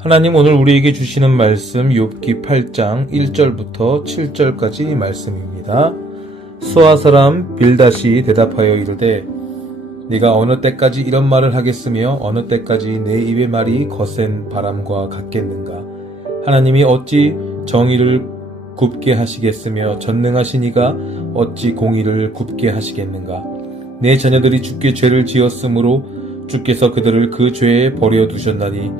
하나님 오늘 우리에게 주시는 말씀 욥기 8장 1절부터 7절까지 말씀입니다. 수아 사람 빌닷이 대답하여 이르되 네가 어느 때까지 이런 말을 하겠으며 어느 때까지 내 입의 말이 거센 바람과 같겠는가. 하나님이 어찌 정의를 굽게 하시겠으며 전능하신 이가 어찌 공의를 굽게 하시겠는가. 내 자녀들이 주께 죄를 지었으므로 주께서 그들을 그 죄에 버려두셨나니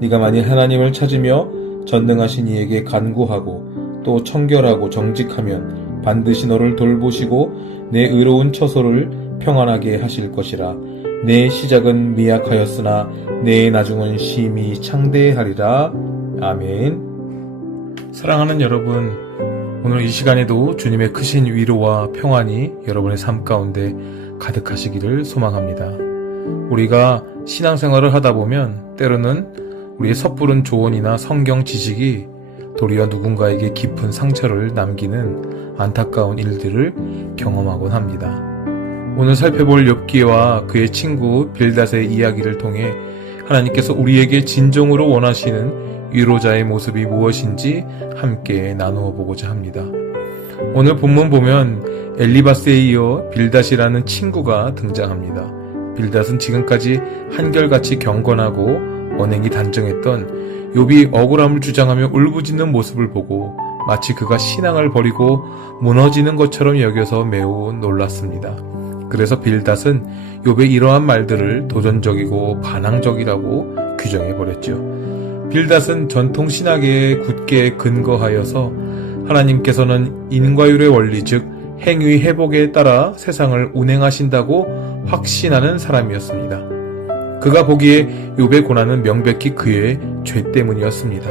네가 만일 하나님을 찾으며 전능하신 이에게 간구하고 또 청결하고 정직하면 반드시 너를 돌보시고 내 의로운 처소를 평안하게 하실 것이라. 내 시작은 미약하였으나 내 나중은 심히 창대하리라. 아멘. 사랑하는 여러분, 오늘 이 시간에도 주님의 크신 위로와 평안이 여러분의 삶 가운데 가득하시기를 소망합니다. 우리가 신앙생활을 하다 보면 때로는 우리의 섣부른 조언이나 성경 지식이 도리어 누군가에게 깊은 상처를 남기는 안타까운 일들을 경험하곤 합니다. 오늘 살펴볼 욥기와 그의 친구 빌닷의 이야기를 통해 하나님께서 우리에게 진정으로 원하시는 위로자의 모습이 무엇인지 함께 나누어 보고자 합니다. 오늘 본문 보면 엘리바스에 이어 빌닷이라는 친구가 등장합니다. 빌닷은 지금까지 한결같이 경건하고 언행이 단정했던 욥이 억울함을 주장하며 울부짖는 모습을 보고 마치 그가 신앙을 버리고 무너지는 것처럼 여겨서 매우 놀랐습니다. 그래서 빌닷은 욥의 이러한 말들을 도전적이고 반항적이라고 규정해버렸죠. 빌닷은 전통 신학에 굳게 근거하여서 하나님께서는 인과율의 원리 즉 행위 회복에 따라 세상을 운행하신다고 확신하는 사람이었습니다. 그가 보기에 욥의 고난은 명백히 그의 죄 때문이었습니다.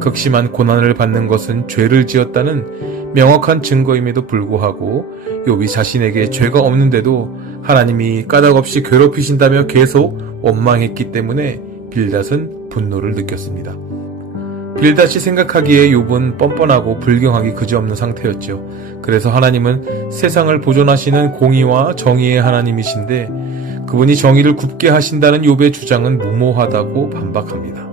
극심한 고난을 받는 것은 죄를 지었다는 명확한 증거임에도 불구하고 욥이 자신에게 죄가 없는데도 하나님이 까닭없이 괴롭히신다며 계속 원망했기 때문에 빌닷은 분노를 느꼈습니다. 빌닷이 생각하기에 욥은 뻔뻔하고 불경하기 그지없는 상태였죠. 그래서 하나님은 세상을 보존하시는 공의와 정의의 하나님이신데 그분이 정의를 굽게 하신다는 욥의 주장은 무모하다고 반박합니다.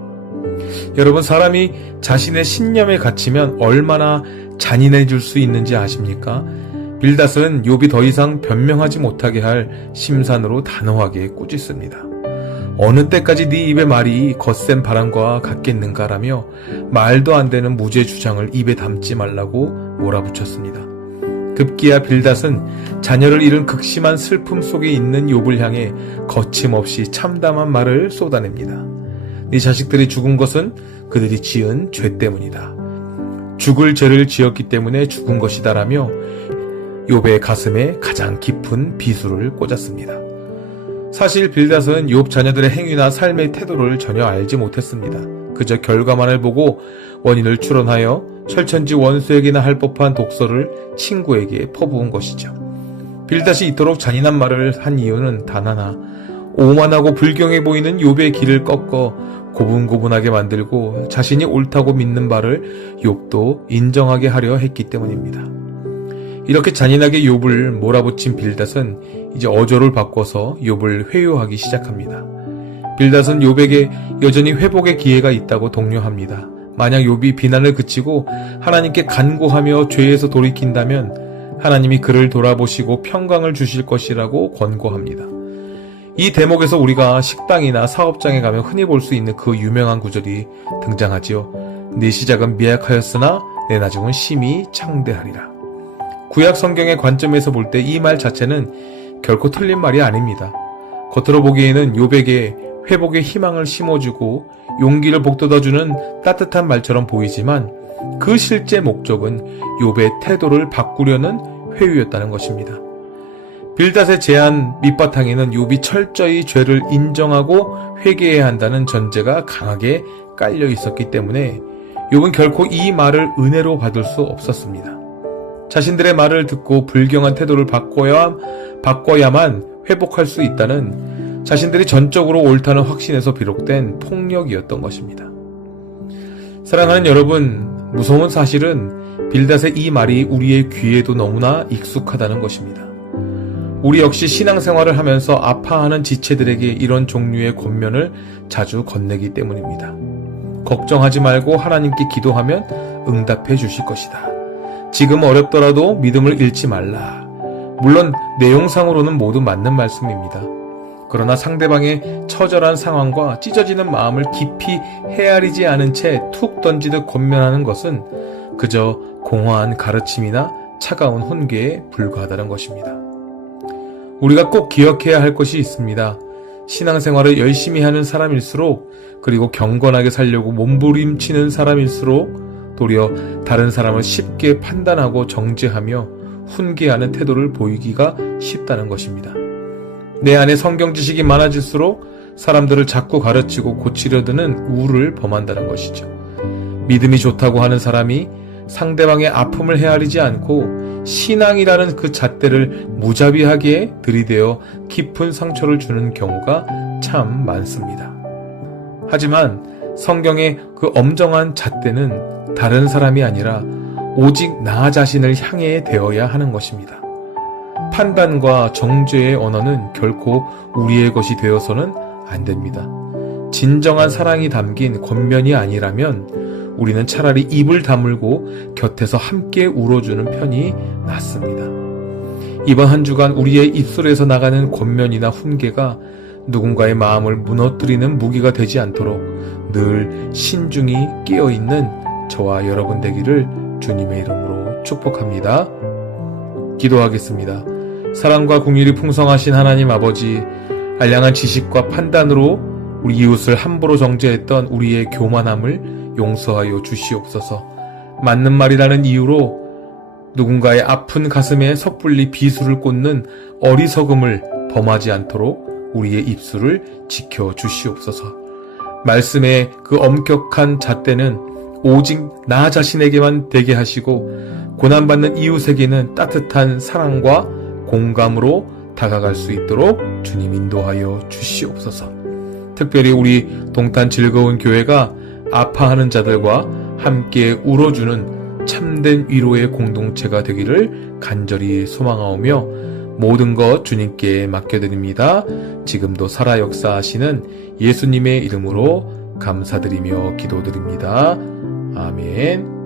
여러분, 사람이 자신의 신념에 갇히면 얼마나 잔인해질 수 있는지 아십니까? 빌닷은 욥이 더 이상 변명하지 못하게 할 심산으로 단호하게 꾸짖습니다. 어느 때까지 네 입의 말이 거센 바람과 같겠는가라며 말도 안 되는 무죄 주장을 입에 담지 말라고 몰아붙였습니다. 급기야 빌닷은 자녀를 잃은 극심한 슬픔 속에 있는 욥을 향해 거침없이 참담한 말을 쏟아냅니다. 네 자식들이 죽은 것은 그들이 지은 죄 때문이다. 죽을 죄를 지었기 때문에 죽은 것이다라며 욥의 가슴에 가장 깊은 비수를 꽂았습니다. 사실 빌닷은 욥 자녀들의 행위나 삶의 태도를 전혀 알지 못했습니다. 그저 결과만을 보고 원인을 추론하여 철천지 원수에게나 할 법한 독서를 친구에게 퍼부은 것이죠. 빌닷이 이토록 잔인한 말을 한 이유는 단 하나, 오만하고 불경해 보이는 욥의 길을 꺾어 고분고분하게 만들고 자신이 옳다고 믿는 바를 욥도 인정하게 하려 했기 때문입니다. 이렇게 잔인하게 욥을 몰아붙인 빌닷은 이제 어조를 바꿔서 욥을 회유하기 시작합니다. 빌닷은 욥에게 여전히 회복의 기회가 있다고 독려합니다. 만약 욥이 비난을 그치고 하나님께 간구하며 죄에서 돌이킨다면 하나님이 그를 돌아보시고 평강을 주실 것이라고 권고합니다. 이 대목에서 우리가 식당이나 사업장에 가면 흔히 볼 수 있는 그 유명한 구절이 등장하지요. 네 시작은 미약하였으나 내 나중은 심히 창대하리라. 구약 성경의 관점에서 볼 때 이 말 자체는 결코 틀린 말이 아닙니다. 겉으로 보기에는 욥에게 회복의 희망을 심어주고 용기를 북돋아주는 따뜻한 말처럼 보이지만 그 실제 목적은 욥의 태도를 바꾸려는 회유였다는 것입니다. 빌닷의 제안 밑바탕에는 욥이 철저히 죄를 인정하고 회개해야 한다는 전제가 강하게 깔려 있었기 때문에 욥은 결코 이 말을 은혜로 받을 수 없었습니다. 자신들의 말을 듣고 불경한 태도를 바꿔야만 회복할 수 있다는 자신들이 전적으로 옳다는 확신에서 비롯된 폭력이었던 것입니다. 사랑하는 여러분, 무서운 사실은 빌닷의 이 말이 우리의 귀에도 너무나 익숙하다는 것입니다. 우리 역시 신앙생활을 하면서 아파하는 지체들에게 이런 종류의 권면을 자주 건네기 때문입니다. 걱정하지 말고 하나님께 기도하면 응답해 주실 것이다. 지금 어렵더라도 믿음을 잃지 말라. 물론 내용상으로는 모두 맞는 말씀입니다. 그러나 상대방의 처절한 상황과 찢어지는 마음을 깊이 헤아리지 않은 채 툭 던지듯 권면하는 것은 그저 공허한 가르침이나 차가운 훈계에 불과하다는 것입니다. 우리가 꼭 기억해야 할 것이 있습니다. 신앙생활을 열심히 하는 사람일수록, 그리고 경건하게 살려고 몸부림치는 사람일수록 도리어 다른 사람을 쉽게 판단하고 정죄하며 훈계하는 태도를 보이기가 쉽다는 것입니다. 내 안에 성경 지식이 많아질수록 사람들을 자꾸 가르치고 고치려 드는 우를 범한다는 것이죠. 믿음이 좋다고 하는 사람이 상대방의 아픔을 헤아리지 않고 신앙이라는 그 잣대를 무자비하게 들이대어 깊은 상처를 주는 경우가 참 많습니다. 하지만 성경의 그 엄정한 잣대는 다른 사람이 아니라 오직 나 자신을 향해 되어야 하는 것입니다. 판단과 정죄의 언어는 결코 우리의 것이 되어서는 안 됩니다. 진정한 사랑이 담긴 권면이 아니라면 우리는 차라리 입을 다물고 곁에서 함께 울어주는 편이 낫습니다. 이번 한 주간 우리의 입술에서 나가는 권면이나 훈계가 누군가의 마음을 무너뜨리는 무기가 되지 않도록 늘 신중히 깨어있는 저와 여러분 되기를 주님의 이름으로 축복합니다. 기도하겠습니다. 사랑과 긍휼이 풍성하신 하나님 아버지, 알량한 지식과 판단으로 우리 이웃을 함부로 정죄했던 우리의 교만함을 용서하여 주시옵소서. 맞는 말이라는 이유로 누군가의 아픈 가슴에 섣불리 비수를 꽂는 어리석음을 범하지 않도록 우리의 입술을 지켜 주시옵소서. 말씀의 그 엄격한 잣대는 오직 나 자신에게만 되게 하시고 고난받는 이웃에게는 따뜻한 사랑과 공감으로 다가갈 수 있도록 주님 인도하여 주시옵소서. 특별히 우리 동탄 즐거운 교회가 아파하는 자들과 함께 울어주는 참된 위로의 공동체가 되기를 간절히 소망하오며 모든 것 주님께 맡겨드립니다. 지금도 살아 역사하시는 예수님의 이름으로 감사드리며 기도드립니다. 아멘.